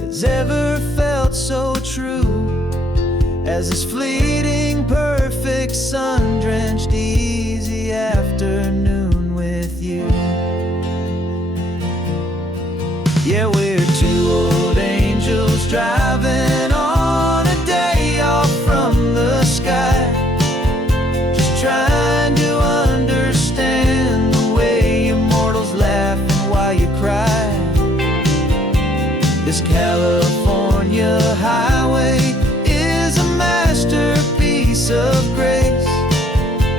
has ever felt so true as this fleeting, perfect, sun-drenched, easy afternoon with you. Yeah, we're two old angels driving on a day off from the sky, just trying to understand the way you mortals laugh and why you cry. This California highway is a masterpiece of grace,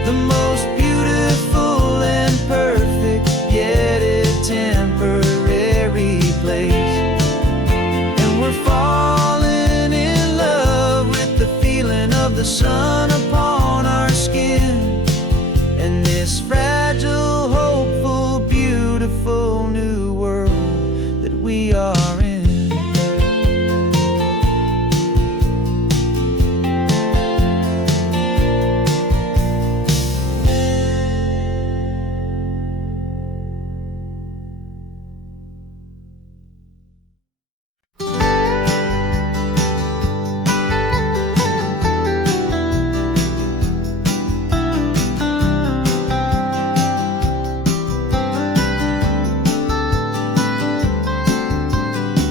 the most beautiful and perfect, yet it's temporary place. And we're falling in love with the feeling of the sun upon our skin, and this fragile, hopeful, beautiful new world that we are in.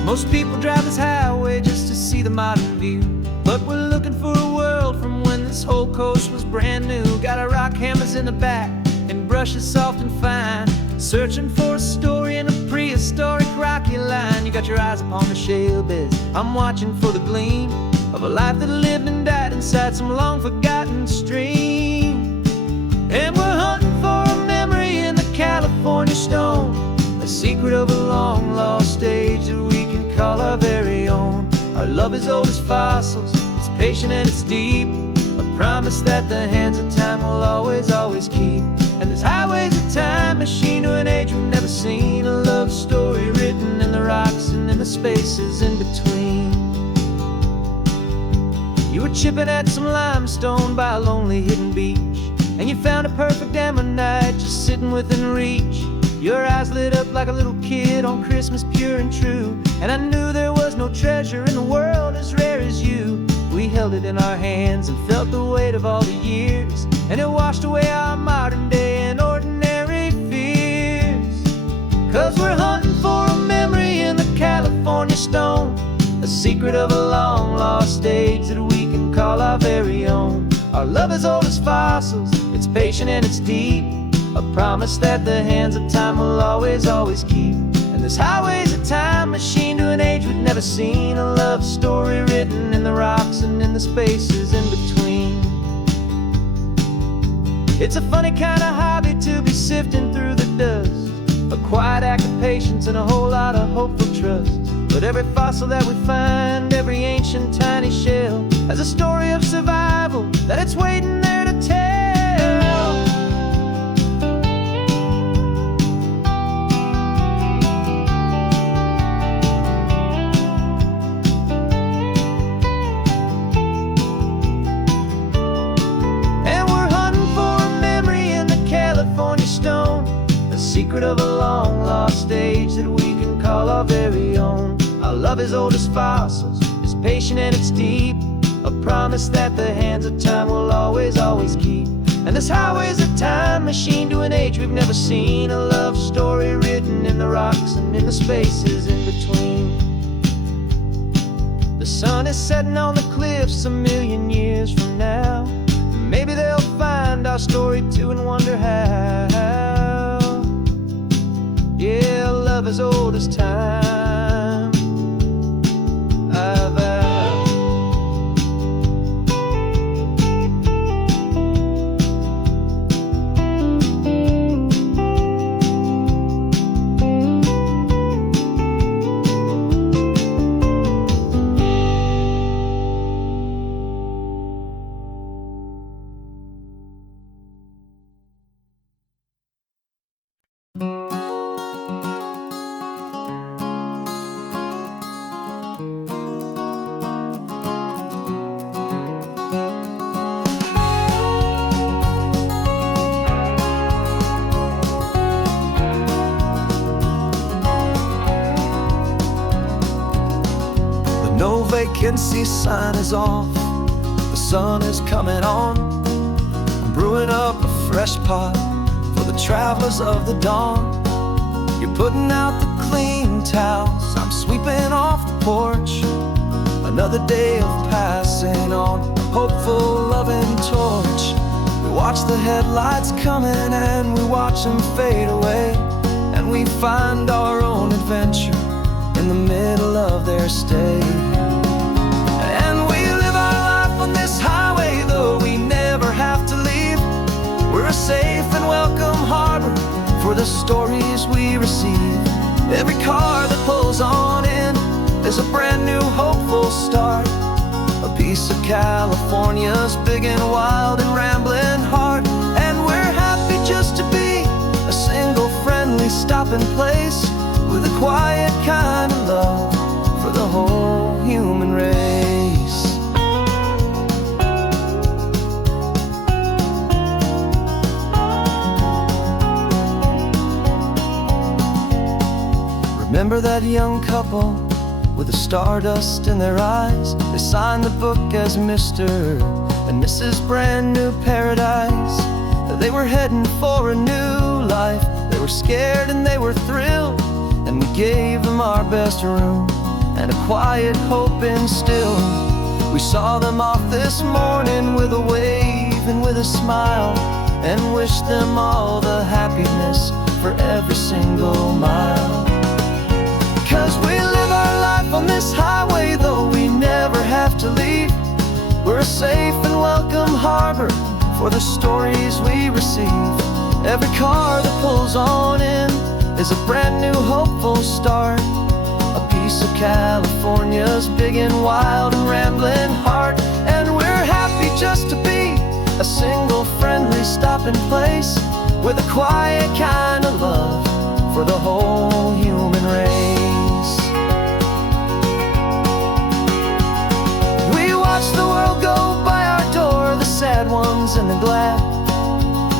Most people drive this highway just to see the modern view, but we're looking for a world from when this whole coast was brand new. Got our rock hammers in the back and brushes soft and fine, searching for a story in a prehistoric rocky line. You got your eyes upon the shale beds, I'm watching for the gleam of a life that lived and died inside some long forgotten stream. And we're hunting for a memory in the California stone, a secret of a long lost age that we can call our very own. Our love is old as fossils, it's patient and it's deep, a promise that the hands of time will always, always keep. And this highway's a time machine to an age we've never seen, a love story written in the rocks and in the spaces in between. You were chipping at some limestone by a lonely hidden beach, and you found a perfect ammonite just sitting within reach. Your eyes lit up like a little kid on Christmas, pure and true, and I knew there was no treasure in the world as rare as you. We held it in our hands and felt the weight of all the years, and it washed away our modern day and ordinary fears. 'Cause we're hunting for a memory in the California stone, a secret of a long lost age that we can call our very own. Our love is old as fossils, it's patient and it's deep, a promise that the hands of time will always, always keep. And this highway's a time machine to an age we've never seen, a love story written in the rocks and in the spaces in between. It's a funny kind of hobby to be sifting through the dust, a quiet act of patience and a whole lot of hopeful trust. But every fossil that we find, every ancient tiny shell, has a story of survival that it's waiting there to tell. Secret of a long lost age that we can call our very own. Our love is old as fossils, it's patient and it's deep, a promise that the hands of time will always, always keep. And this highway's a time machine to an age we've never seen, a love story written in the rocks and in the spaces in between. The sun is setting on the cliffs a million years from now, maybe they'll find our story too and wonder how. Yeah, love as old as time, I vow. can see sign is off, the sun is coming on. I'm brewing up a fresh pot for the travelers of the dawn. You're putting out the clean towels, I'm sweeping off the porch. Another day of passing on, a hopeful loving torch. We watch the headlights coming and we watch them fade away, and we find our own adventure in the middle of their stay. And we live our life on this highway, though we never have to leave. We're a safe and welcome harbor for the stories we receive. Every car that pulls on in is a brand new hopeful start, a piece of California's big and wild and rambling heart. And we're happy just to be a single friendly stopping place, with a quiet kind of love for the whole human race. Remember that young couple with the stardust in their eyes? They signed the book as Mr. and Mrs. Brand New Paradise. They were heading for a new life. They were scared and they were thrilled, and we gave them our best room and a quiet hope instilled. We saw them off this morning with a wave and with a smile, and wished them all the happiness for every single mile. 'Cause we live our life on this highway, though we never have to leave. We're a safe and welcome harbor for the stories we receive. Every car that pulls on in is a brand new hopeful start, a piece of California's big and wild and rambling heart. And we're happy just to be a single friendly stopping place, with a quiet kind of love for the whole human race. We watch the world go by our door, the sad ones and the glad,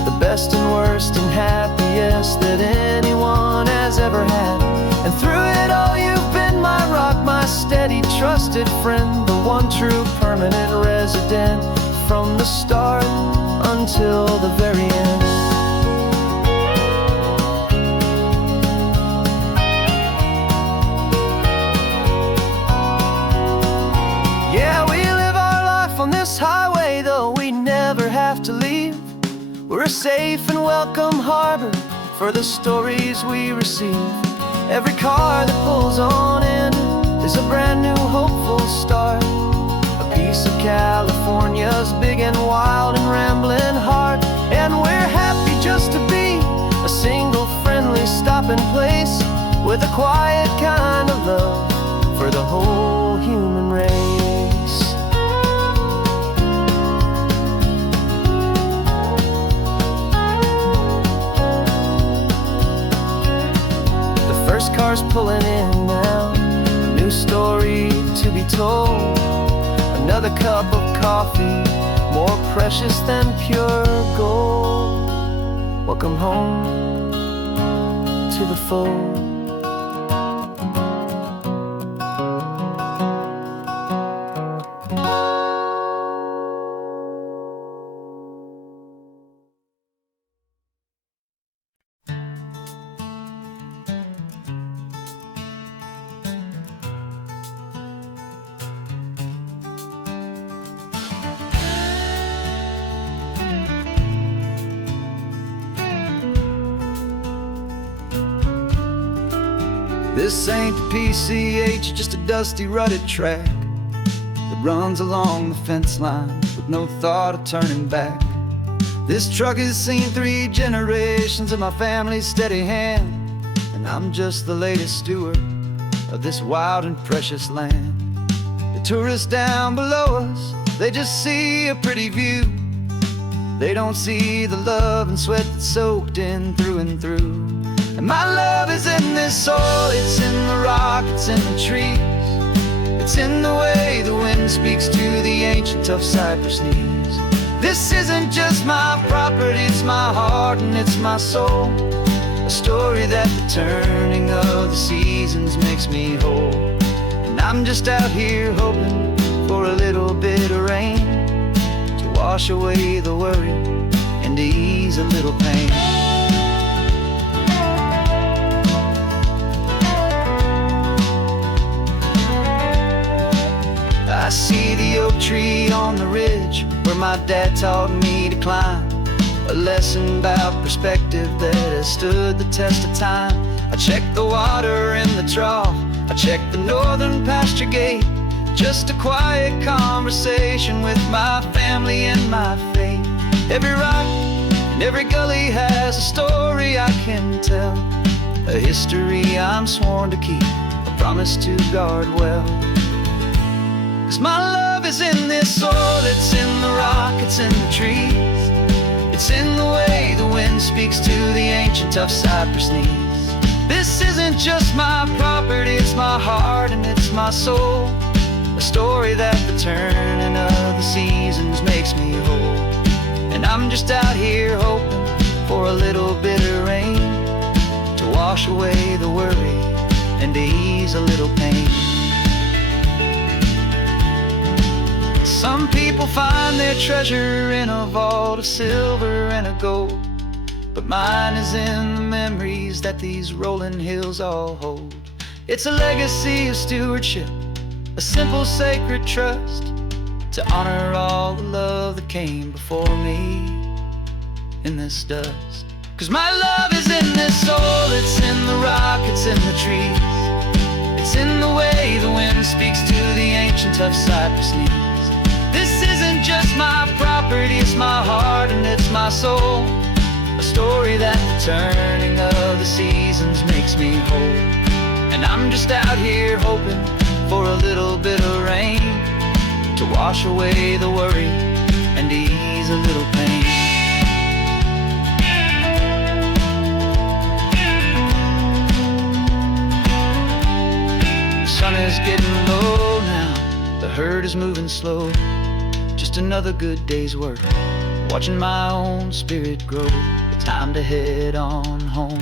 the best and worst and happiest that anyone has ever had. And through it all you've been my rock, my steady trusted friend, the one true permanent resident, from the start until the very end. Yeah, we live our life on this highway, though we never have to leave. We're a safe and welcome harbor for the stories we receive. Every car that pulls on in is a brand new hopeful start, a piece of California's big and wild and rambling heart. And we're happy just to be a single friendly stopping place, with a quiet kind of love for the whole human race. The first car's pulling in now, a new story to be told. Another cup of coffee, more precious than pure gold. Welcome home to the fold. This ain't the PCH, just a dusty, rutted track that runs along the fence line with no thought of turning back. This truck has seen 3 generations of my family's steady hand, and I'm just the latest steward of this wild and precious land. The tourists down below us, they just see a pretty view. They don't see the love and sweat that's soaked in through and through. And my love is in this soil, it's in the rock, it's in the trees. It's in the way the wind speaks to the ancient tough cypress knees. This isn't just my property, it's my heart and it's my soul. A story that the turning of the seasons makes me whole. And I'm just out here hoping for a little bit of rain to wash away the worry and to ease a little pain. I see the oak tree on the ridge where my dad taught me to climb, a lesson about perspective that has stood the test of time. I check the water in the trough, I check the northern pasture gate, just a quiet conversation with my family and my faith. Every rock and every gully has a story I can tell, a history I'm sworn to keep, a promise to guard well. 'Cause my love is in this soil, it's in the rock, it's in the trees, it's in the way the wind speaks to the ancient tough cypress knees. This isn't just my property, it's my heart and it's my soul, a story that the turning of the seasons makes me whole. And I'm just out here hoping for a little bit of rain to wash away the worry and to ease a little pain. Some people find their treasure in a vault of silver and of gold, but mine is in the memories that these rolling hills all hold. It's a legacy of stewardship, a simple sacred trust, to honor all the love that came before me in this dust. 'Cause my love is in this soul, it's in the rock, it's in the trees, it's in the way the wind speaks to the ancient tough cypress knees. This isn't just my property, it's my heart and it's my soul, a story that the turning of the seasons makes me whole. And I'm just out here hoping for a little bit of rain to wash away the worry and ease a little pain. The sun is getting low now, the herd is moving slow, just another good day's work, watching my own spirit grow. Time to head on home.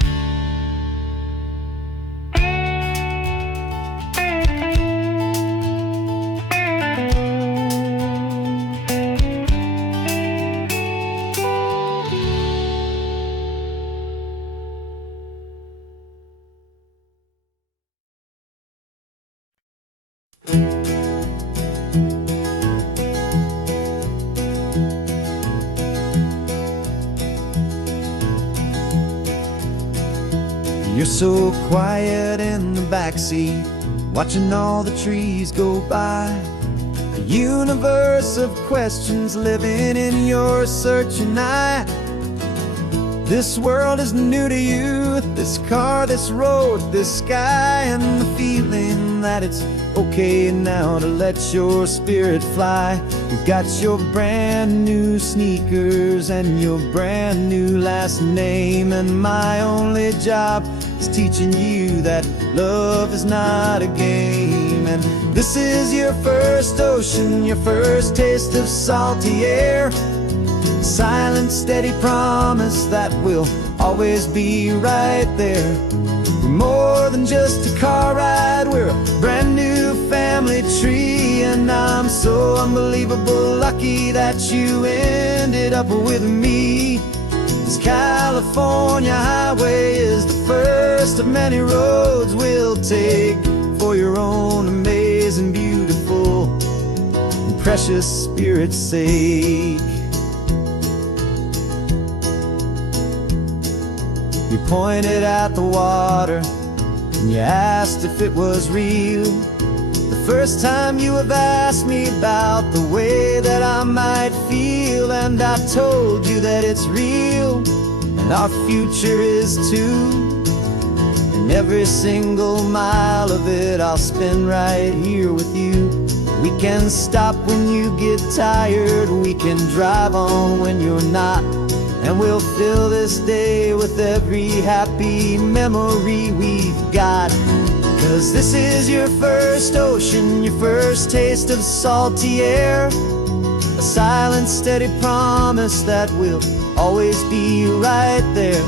You're so quiet in the backseat, watching all the trees go by. A universe of questions living in your searching eye. This world is new to you, this car, this road, this sky, and the feeling that it's okay now to let your spirit fly. You've got your brand new sneakers and your brand new last name, and my only job is teaching you that love is not a game. And this is your first ocean, your first taste of salty air, silent, steady promise that we'll always be right there. We're more than just a car ride, we're a brand new family tree, and I'm so unbelievable lucky that you ended up with me. This California highway is the first of many roads we'll take for your own amazing, beautiful, and precious spirit's sake. You pointed at the water and you asked if it was real. The first time you have asked me about the way that I might feel, and I told you that it's real and our future is too. And every single mile of it I'll spend right here with you. We can stop when you get tired, we can drive on when you're not, and we'll fill this day with every happy memory we've got. 'Cause this is your first ocean, your first taste of salty air, a silent, steady promise that we'll always be right there.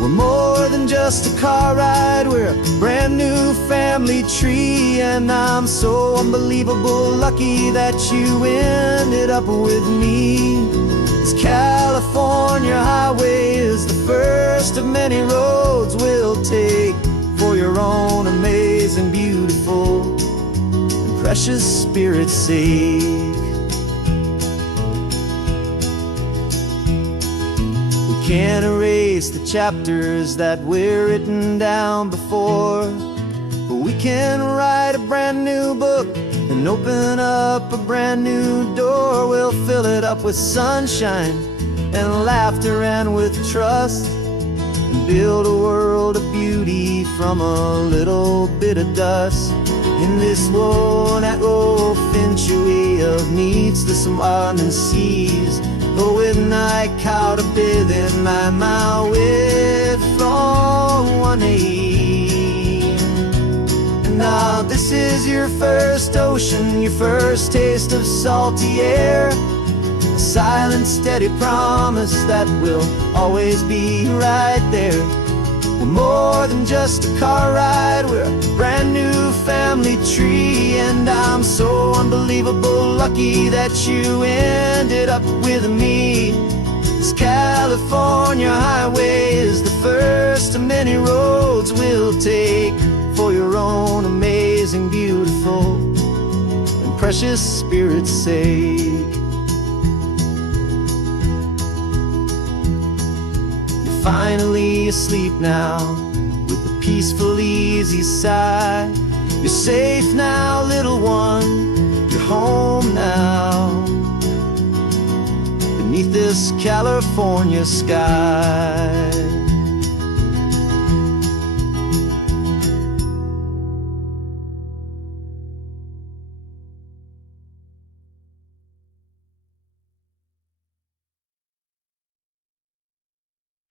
We're more than just a car ride, we're a brand new family tree. And I'm so unbelievable lucky that you ended up with me. This California highway is the first of many roads we'll take for your own amazing, beautiful, and precious spirit's sake. We can't erase the chapters that we're written down before, but we can write a brand new book and open up a brand new door. We'll fill it up with sunshine and laughter and with trust, and build a world of beauty from a little bit of dust. In this world at offentually of needs to some and seas, but when I caught a bit in my way from one aid. Now this is your first ocean, your first taste of salty air, a silent, steady promise that we'll always be right there. We're more than just a car ride, we're a brand new family tree. And I'm so unbelievable lucky that you ended up with me. This California highway is the first of many roads we'll take for your own amazing, beautiful, and precious spirit's sake. You're finally asleep now with a peaceful, easy sigh. You're safe now, little one, you're home now, beneath this California sky.